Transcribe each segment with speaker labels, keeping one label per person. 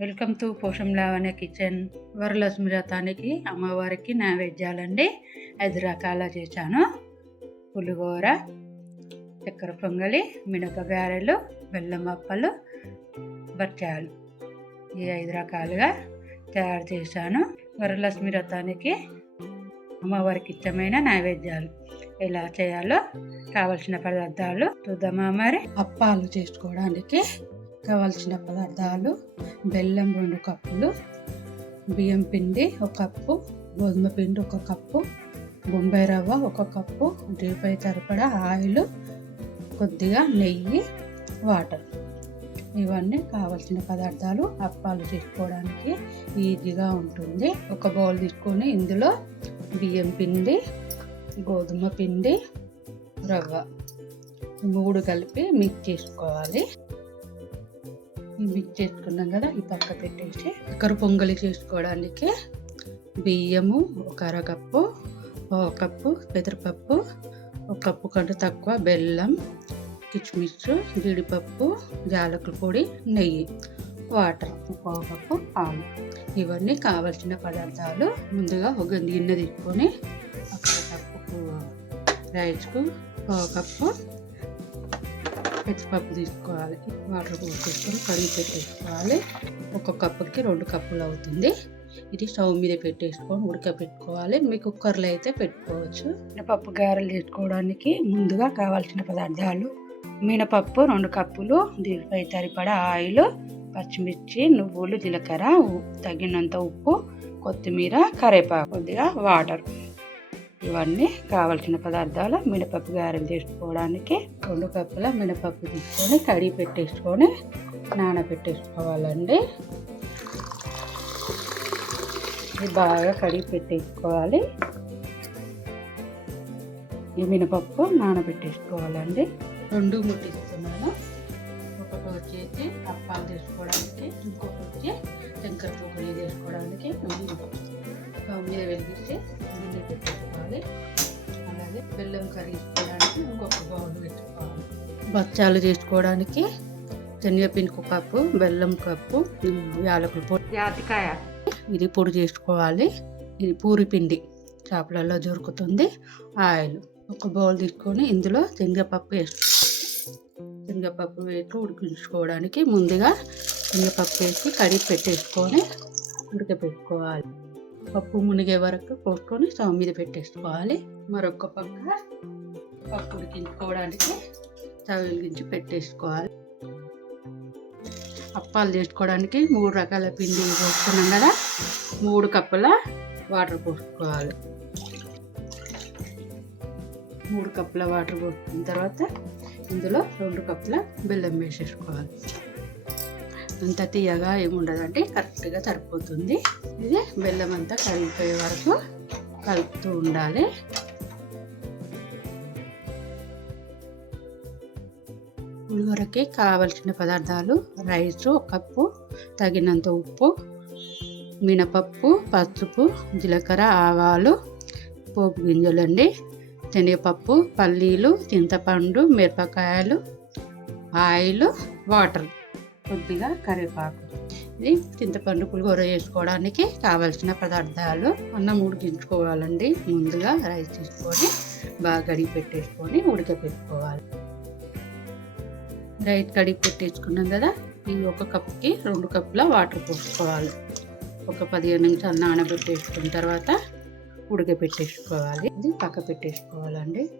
Speaker 1: Welcome to Posham Lavanya kitchen. Varalakshmi రథానికి అమ్మవారికి నైవేద్యాలండి. ఐదు రకాల చేశాను. పులిహోర చక్కెర పొంగలి మినప గారెలు బెల్లం అప్పలు బచ్చాలు ఈ ఐదు రకాలుగా తయారు చేశాను. వరలక్ష్మి వ్రతానికి అమ్మవారికి ఇష్టమైన నైవేద్యాలు ఎలా చేయాలో కావలసిన పదార్థాలు చూద్దామా మరి? అప్పాలు చేసుకోవడానికి కావలసిన పదార్థాలు బెల్లం రెండు కప్పులు బియ్యం పిండి ఒక కప్పు గోధుమ పిండి ఒక కప్పు బొంబాయి రవ్వ ఒక కప్పు డీపై సరిపడా ఆయిల్ కొద్దిగా నెయ్యి వాటర్. ఇవన్నీ కావలసిన పదార్థాలు అప్పాలు చేసుకోవడానికి ఈజీగా ఉంటుంది. ఒక బౌల్ తీసుకొని ఇందులో బియ్యం పిండి గోధుమ పిండి రవ్వ. మూడు కలిపి మిక్స్ చేసుకోవాలి. మిక్స్ చేసుకున్నాం కదా ఈ పక్క పెట్టేసి. చక్కెర పొంగలి చేసుకోవడానికి బియ్యము ఒక అరకప్పు ఒక కప్పు పెసరపప్పు ఒక కప్పు కంటే తక్కువ బెల్లం కిచ్మిచ్ జీడిపప్పు జాలకుల పొడి నెయ్యి వాటర్ ఒక కప్పు పాలు. ఇవన్నీ కావలసిన పదార్థాలు ముందుగా ఒక గిన్నె తీసుకొని ఒక కప్పు రైస్కు ఒక కప్పు పచ్చిపప్పు తీసుకోవాలి. వాటర్ పోసుకొని కడిగి పెట్టేసుకోవాలి. ఒక కప్పుకి రెండు కప్పులు అవుతుంది. ఇది స్టవ్ మీద పెట్టేసుకొని ఉడకబెట్టుకోవాలి మీ కుక్కర్లో అయితే పెట్టుకోవచ్చు. మినపప్పు గారెలు చేసుకోవడానికి ముందుగా కావాల్సిన పదార్థాలు మినపప్పు రెండు కప్పులు దీనిపై సరిపడా ఆయిల్ పచ్చిమిర్చి నువ్వులు జీలకర్ర తగినంత ఉప్పు కొత్తిమీర కరివేపాకు కొద్దిగా వాటర్. ఇవన్నీ కావలసిన పదార్థాలు మినపప్పు గారెలు చేసుకోవడానికి రెండు కప్పుల మినపప్పు తీసుకొని కడిగి పెట్టేసుకొని నానబెట్టేసుకోవాలండి. ఇది బాగా కడిగి పెట్టేసుకోవాలి. ఈ మినపప్పు నానబెట్టేసుకోవాలండి. రెండు ముట్టిస్తున్నాను. ఒకటి వచ్చేసి అప్పాలు తీసుకోవడానికి ఇంకొకటి వచ్చి శంకర పొగలి తీసుకోవడానికి మీద వెలిగిస్తే గిన్నె పెట్టేసుకోవాలి అలాగే బెల్లం కరిగించుకోవడానికి ఇంకొక బౌల్ పెట్టుకోవాలి. బచ్చాలు చేసుకోవడానికి శనగపిండి ఒక కప్పు బెల్లం కప్పు యాలకుల పొడి. యాతికాయ. ఇది పొడి చేసుకోవాలి. ఇది పూరి పిండి చేపలలో దొరుకుతుంది. ఆయిల్ ఒక బౌల్ తీసుకొని ఇందులో శనగపప్పు వేసుకో శనగపప్పు వేసి ఉడికించుకోవడానికి ముందుగా శనగపప్పు వేసి కడిగి పెట్టేసుకొని ఉడకబెట్టుకోవాలి పప్పు మునిగే వరకు కొట్టుకొని స్టవ్ మీద పెట్టేసుకోవాలి. మరొక పక్క పప్పు ఉడికించుకోవడానికి స్టవ్ వెలిగించి పెట్టేసుకోవాలి. అప్పాలు చేసుకోవడానికి మూడు రకాల పిండి పోసుకున్నాం కదా మూడు కప్పుల వాటర్ పోసుకోవాలి. మూడు కప్పుల వాటర్ పోసుకున్న తర్వాత ఇందులో రెండు కప్పుల బెల్లం వేసేసుకోవాలి. అంత తీయగా ఏముండదంటే కరెక్ట్గా సరిపోతుంది. ఇది బెల్లం అంతా కరిగిపోయే వరకు కలుపుతూ ఉండాలి. పులిహోరకి కావలసిన పదార్థాలు రైస్ ఒక కప్పు తగినంత ఉప్పు మినపప్పు పసుపు జీలకర్ర ఆవాలు పోపు గింజలండి శనగపప్పు పల్లీలు చింతపండు మిరపకాయలు ఆయిల్ వాటర్. కొద్దిగా కరివేపాకు. ఇది చింతపండు పులిహోర చేసుకోవడానికి కావలసిన పదార్థాలు అన్నం ఉడికించుకోవాలండి. ముందుగా రైస్ తీసుకొని బాగా కడిగి పెట్టేసుకొని ఉడకపెట్టుకోవాలి. రైస్ కడిగి పెట్టేసుకున్నాం కదా ఈ ఒక కప్కి రెండు కప్పుల వాటర్ పోసుకోవాలి. ఒక పదిహేను నిమిషాలు నానబెట్టేసుకున్న తర్వాత ఉడకపెట్టేసుకోవాలి. ఇది పక్క పెట్టేసుకోవాలండి.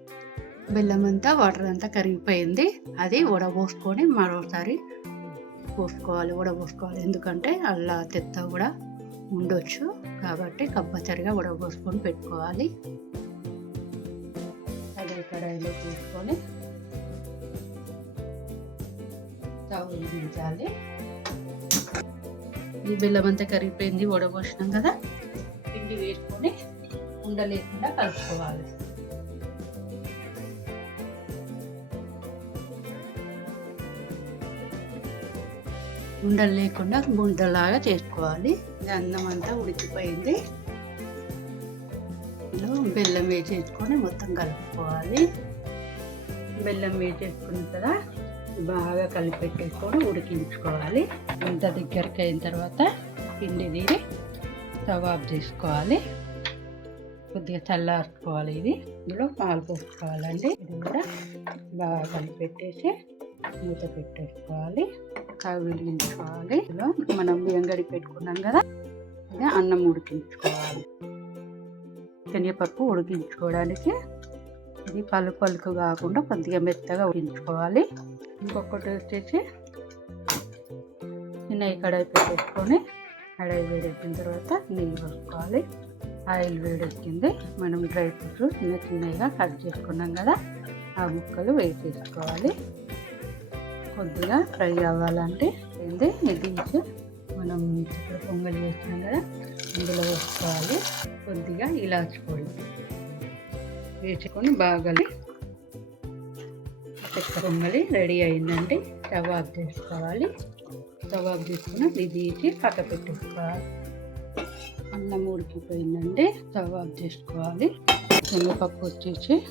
Speaker 1: బెల్లం అంతా వాటర్ అంతా కరిగిపోయింది. అది వడబోసుకొని మరోసారి పోసుకోవాలి ఉడబోసుకోవాలి ఎందుకంటే అలా తెత్త కూడా ఉండొచ్చు. కాబట్టి కంపల్సరిగా ఉడబోసుకొని పెట్టుకోవాలి. అదే కడాయిలో తీసుకొని స్టవ్ వెలిగించాలి. ఈ బెల్లం అంతా కరిగిపోయింది వడబోసినాం కదా. పిండి వేసుకొని ఉండలేకుండా కలుపుకోవాలి. ఉండలు లేకుండా గుంటలాగా చేసుకోవాలి. అన్నం అంతా ఉడికిపోయింది. బెల్లం వేసేసుకొని మొత్తం కలుపుకోవాలి. బెల్లం వేసేసుకున్న కదా బాగా కలిపెట్టేసుకొని ఉడికించుకోవాలి. ఇంత దగ్గరికి అయిన తర్వాత పిండి తీరి ఆఫ్ చేసుకోవాలి. కొద్దిగా చల్లార్చుకోవాలి ఇది. ఇందులో పాలు పోసుకోవాలండి. ఇది కూడా బాగా కలిపి పెట్టేసి మూత పెట్టేసుకోవాలి. స్టవ్ వెలిగించుకోవాలి ఇందులో మనం బియ్యం గడి పెట్టుకున్నాం కదా అదే అన్నం ఉడికించుకోవాలి. శనగపప్పు ఉడికించుకోవడానికి ఇది పలు పలుకు కాకుండా కొద్దిగా మెత్తగా ఉడికించుకోవాలి. ఇంకొకటి వచ్చేసి నెయ్యి కడాయి పెట్టేసుకొని కడాయి వేడెక్కిన తర్వాత నెయ్యి వేసుకోవాలి ఆయిల్ వేడెక్కింది. మనం డ్రై ఫ్రూట్స్ చిన్న చిన్నగా కట్ చేసుకున్నాం కదా ఆ ముక్కలు వేసేసుకోవాలి. కొద్దిగా ఫ్రై అవ్వాలంటే ఏంది? ఇది మనం ఇప్పుడు పొంగల్ చేస్తున్నాం కదా ఇందులో వేసుకోవాలి. కొద్దిగా ఇలాచి పొడి వేసుకొని బాగా చెక్క పొంగలి రెడీ అయిందంటే కబాబ్ చేసుకోవాలి. స్టవ్ ఆఫ్ చేసుకుని ఇది తీసి పక్క పెట్టేసుకోవాలి అన్నం ఉడికిపోయిందంటే కబాబ్ చేసుకోవాలి. శనగపప్పు వచ్చేసి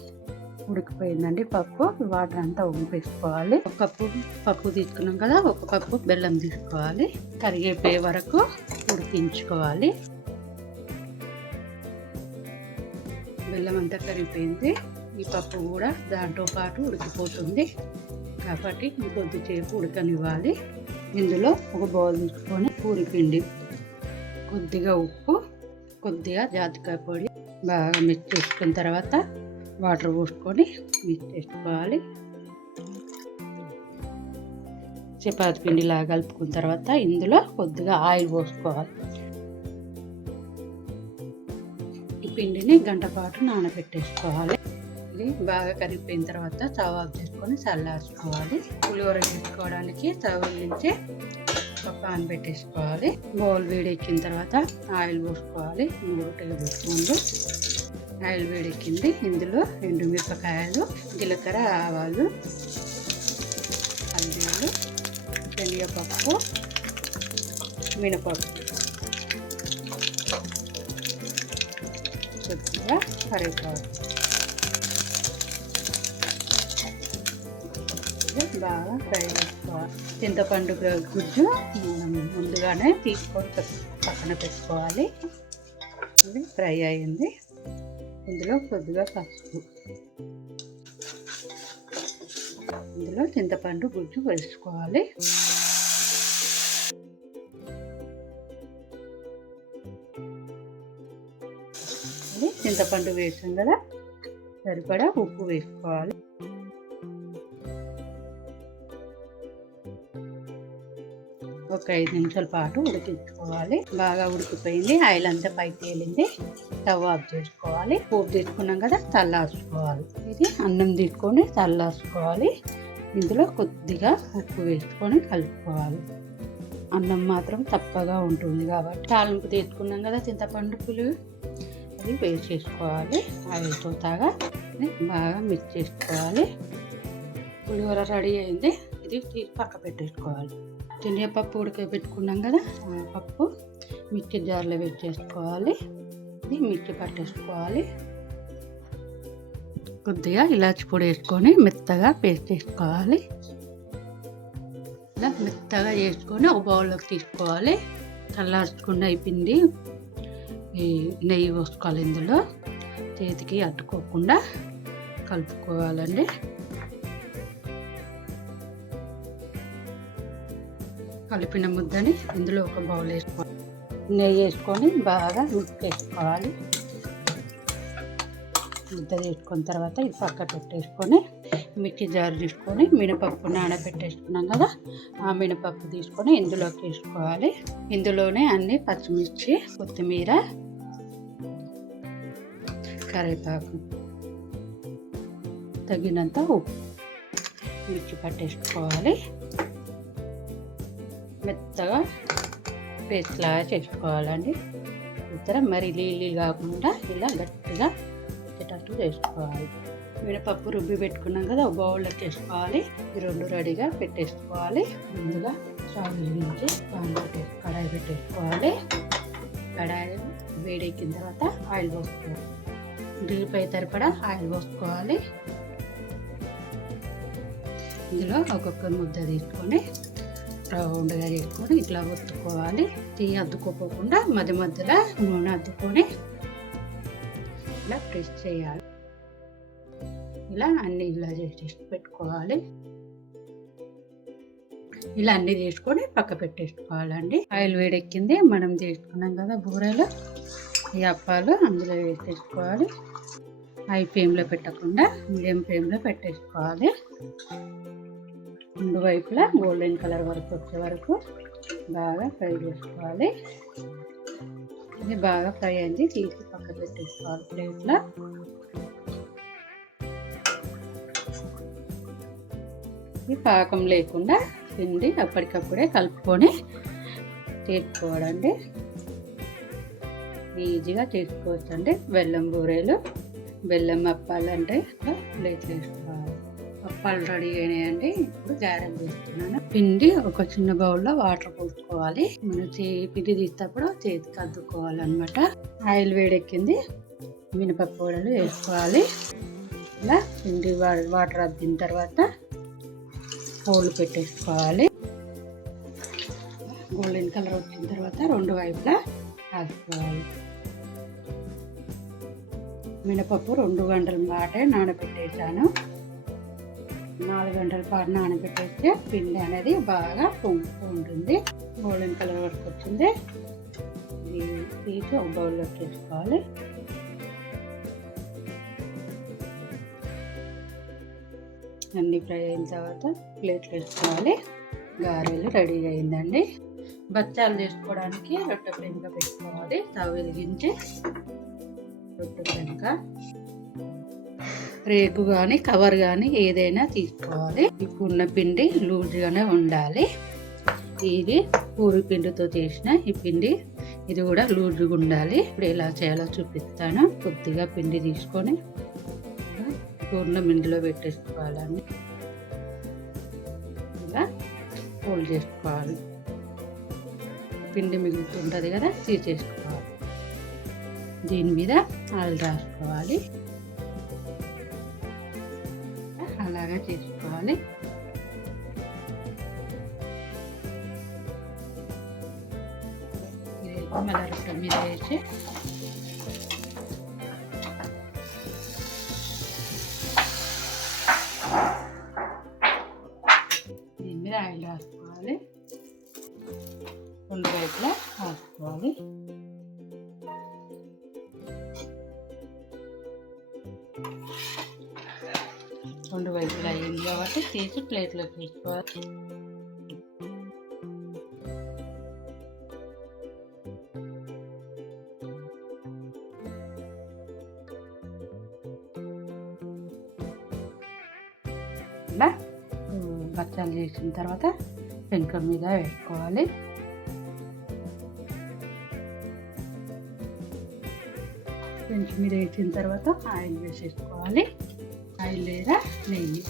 Speaker 1: ఉడికిపోయిందండి పప్పు. వాటర్ అంతా వంపేసుకోవాలి ఒక కప్పు పప్పు తీసుకున్నాం కదా ఒక కప్పు బెల్లం తీసుకోవాలి. కరిగిపోయే వరకు ఉడికించుకోవాలి. బెల్లం అంతా కరిగిపోయింది. ఈ పప్పు కూడా దాంతో పాటు ఉడికిపోతుంది. కాబట్టి ఇంకొద్దిసేపు ఉడకనివ్వాలి. ఇందులో ఒక బౌల్ తీసుకొని పూరి పిండి కొద్దిగా ఉప్పు కొద్దిగా జాతికాయ పొడి బాగా మిక్స్ చేసుకున్న తర్వాత వాటర్ పోసుకొని మిక్స్ చేసుకోవాలి. చపాతి పిండిలాగా కలుపుకున్న తర్వాత ఇందులో కొద్దిగా ఆయిల్ పోసుకోవాలి. ఈ పిండిని గంట పాటు నానబెట్టేసుకోవాలి. ఇది బాగా కరిగిపోయిన తర్వాత స్టవ్ ఆఫ్ చేసుకొని చల్లార్చుకోవాలి. పులిహోర చేసుకోవడానికి స్టవ్ నుంచి ఒక పాన్ పెట్టేసుకోవాలి. బౌల్ వేడెక్కిన తర్వాత ఆయిల్ పోసుకోవాలి. మూడు టేబుల్ స్పూన్లు ఆయిల్ వేడెక్కింది. ఇందులో రెండు మిరపకాయలు జీలకర్ర ఆవాలు పల్లీలు శనగపప్పు మినపప్పు. కొద్దిగా కరివేపాకు. బాగా ఫ్రై చేసుకోవాలి చింతపండు గుజ్జు ముందుగానే తీసుకొని పక్కన పెట్టుకోవాలి. ఫ్రై అయింది. ఇందులో కొద్దిగా పసుపు. ఇందులో చింతపండు గుజ్జు వేసుకోవాలి. చింతపండు వేసాం కదా సరిపడా ఉప్పు వేసుకోవాలి. ఒక ఐదు నిమిషాల పాటు ఉడికించుకోవాలి. బాగా ఉడికిపోయింది. ఆయిల్ అంతా పైకి తేలింది. స్టవ్ ఆఫ్ చేసుకోవాలి. పోపు తీసుకున్నాం కదా చల్లార్చుకోవాలి ఇది అన్నం తీసుకొని చల్లార్చుకోవాలి ఇందులో కొద్దిగా ఉప్పు వేసుకొని కలుపుకోవాలి. అన్నం మాత్రం తప్పగా ఉంటుంది కాబట్టి తాలింపు తీసుకున్నాం కదా చింతపండు పులుగు. అది వేసేసుకోవాలి. ఆయిల్తో తాగా బాగా మిక్స్ చేసుకోవాలి. పులిహోర రెడీ అయింది. ఇది పక్క పెట్టేసుకోవాలి శనగపప్పు ఉడకబెట్టుకున్నాం కదా? ఆ పప్పు మిక్సీ జార్లో పెట్టేసుకోవాలి. ఇది మిక్సీ పట్టేసుకోవాలి. కొద్దిగా ఇలాచి పొడి వేసుకొని మెత్తగా పేస్ట్ చేసుకోవాలి ఇలా మెత్తగా చేసుకొని ఒక బౌల్లోకి తీసుకోవాలి. చల్లార్చుకున్న అయిపోయింది. ఈ నెయ్యి పోసుకోవాలి ఇందులో. చేతికి అట్టుకోకుండా కలుపుకోవాలండి. కలిపిన ముద్దని ఇందులో ఒక బౌల్ వేసుకోవాలి. నెయ్యి వేసుకొని బాగా ముక్కేసుకోవాలి ముద్ద తీసుకున్న తర్వాత ఇది పక్క పెట్టేసుకొని మిక్సీ జారు తీసుకొని మినపప్పు నానబెట్టేసుకున్నాం కదా ఆ మినపప్పు తీసుకొని ఇందులోకి వేసుకోవాలి. ఇందులోనే అన్ని పచ్చిమిర్చి కొత్తిమీర కరివేపాకు తగినంత ఉప్పు మిర్చి పట్టేసుకోవాలి. మెత్తగా పేస్ట్ లాగా చేసుకోవాలండి ఇతర మరి లీలీ కాకుండా ఇలా గట్టిగా వచ్చేటట్టు చేసుకోవాలి. మినపప్పు రుబ్బి పెట్టుకున్నాం కదా ఒక బౌల్లో చేసుకోవాలి. ఈ రెండు రెడీగా పెట్టేసుకోవాలి. ముందుగా స్టవ్ నుంచి పాన్ కడాయి పెట్టేసుకోవాలి. కడాయి వేడెక్కిన తర్వాత ఆయిల్ పోసుకోవాలి. గిల్ పై కూడా ఆయిల్ పోసుకోవాలి. ఇందులో ఒక్కొక్క ముద్ద తీసుకొని రౌండ్గా చేసుకొని ఇట్లా ఒత్తుకోవాలి. టీ అద్దుకోపోకుండా మధ్య మధ్యలో నూనె అద్దుకొని ఇలా ప్రెస్ చేయాలి. ఇలా అన్ని ఇలా చేసి పెట్టుకోవాలి. ఇలా అన్ని తీసుకొని పక్క పెట్టేసుకోవాలండి. ఆయిల్ వేడెక్కింది మనం తీసుకున్నాం కదా బూరెలు. ఈ అప్పాలు అందులో వేసేసుకోవాలి. హై ఫ్లేమ్లో పెట్టకుండా మీడియం ఫ్లేమ్లో పెట్టేసుకోవాలి. రెండు వైపులా గోల్డెన్ కలర్ వరకు వచ్చే వరకు బాగా ఫ్రై చేసుకోవాలి. ఇది బాగా ఫ్రై అయింది. తీసి పక్క పెట్టేసుకోవాలి ప్లేట్లో. ఇది పాకం లేకుండా పిండి అప్పటికప్పుడే కలుపుకొని చేసుకోవాలండి ఈజీగా చేసుకోవచ్చు అండి. బెల్లం బూరెలు బెల్లం అప్పాలంటే ప్లేట్ ప్లేట్లు వేసుకోవాలి అప్పాలు రెడీ అయినాయండి. ఇప్పుడు గారెలు చేస్తున్నాను పిండి ఒక చిన్న బౌల్లో వాటర్ పోసుకోవాలి. మనం చే పిండి తీసేటప్పుడు చేతికి అద్దుకోవాలన్నమాట. ఆయిల్ వేడెక్కింది. మినపప్పు పొడలు వేసుకోవాలి. ఇలా పిండి వాటర్ అద్దిన తర్వాత హోల్ పెట్టేసుకోవాలి. గోల్డెన్ కలర్ వచ్చిన తర్వాత రెండు వైపులా కాసుకోవాలి మినపప్పు రెండు గంటల పాటే నానబెట్టేసాను నాలుగు గంటల పాటు నానబెట్టేస్తే పిండి అనేది బాగా పొంగుతూ ఉంటుంది. గోల్డెన్ కలర్ వరకు వచ్చింది. తీసి ఒక బౌల్లో చేసుకోవాలి అన్ని ఫ్రై అయిన తర్వాత ప్లేట్లు వేసుకోవాలి. గారెలు రెడీ అయిందండి. బచ్చాలు చేసుకోవడానికి రొట్టె పెంక పెట్టుకోవాలి. స్టవ్ వెలిగించి రొట్టె పెంక రేకు కానీ కవర్ కానీ ఏదైనా తీసుకోవాలి. ఉన్న పిండి లూజ్గానే ఉండాలి. ఇది పూరి పిండితో చేసిన ఈ పిండి ఇది కూడా లూజ్గా ఉండాలి. ఇప్పుడు ఎలా చేయాలో చూపిస్తాను. కొద్దిగా పిండి తీసుకొని పూర్ణ ఇందులో పెట్టేసుకోవాలని ఇలా ఫోల్డ్ చేసుకోవాలి. పిండి మిగులుతుంటుంది కదా తీసేసుకోవాలి. దీని మీద ఆయిల్ రాసుకోవాలి. అలాగా చేసుకోవాలి మళ్ళీ రొట్టె మీద వేసి రెండు వైపులా అయింది కాబట్టి తీసి ప్లేట్లోకి తీసుకోవాలి బచ్చాలు చేసిన తర్వాత పెంక మీద వేసుకోవాలి. పెంక మీద వేసిన తర్వాత ఆయిల్ వేసేసుకోవాలి. ఆయిల్ లేదా నెయ్యి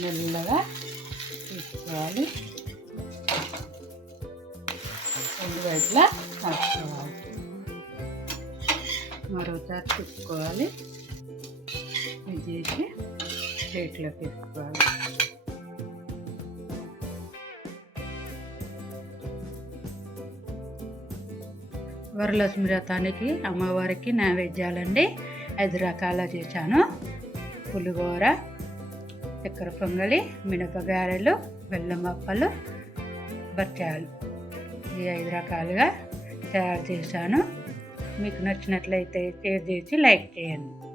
Speaker 1: మెల్లగా తీసుకోవాలి రెండు వైపులా కాసుకోవాలి మరోసారి తిప్పుకోవాలి ఇది చేసి ప్లేట్లోకి వేసుకోవాలి వరలక్ష్మి వ్రతానికి అమ్మవారికి నైవేద్యాలండి. ఐదు రకాల చేశాను. పులిహోర చక్కెర పొంగలి మినపగారెలు బెల్లం అప్పలు బచ్చాలు ఈ ఐదు రకాలుగా తయారు చేశాను. మీకు నచ్చినట్లయితే షేర్ చేసి లైక్ చేయండి.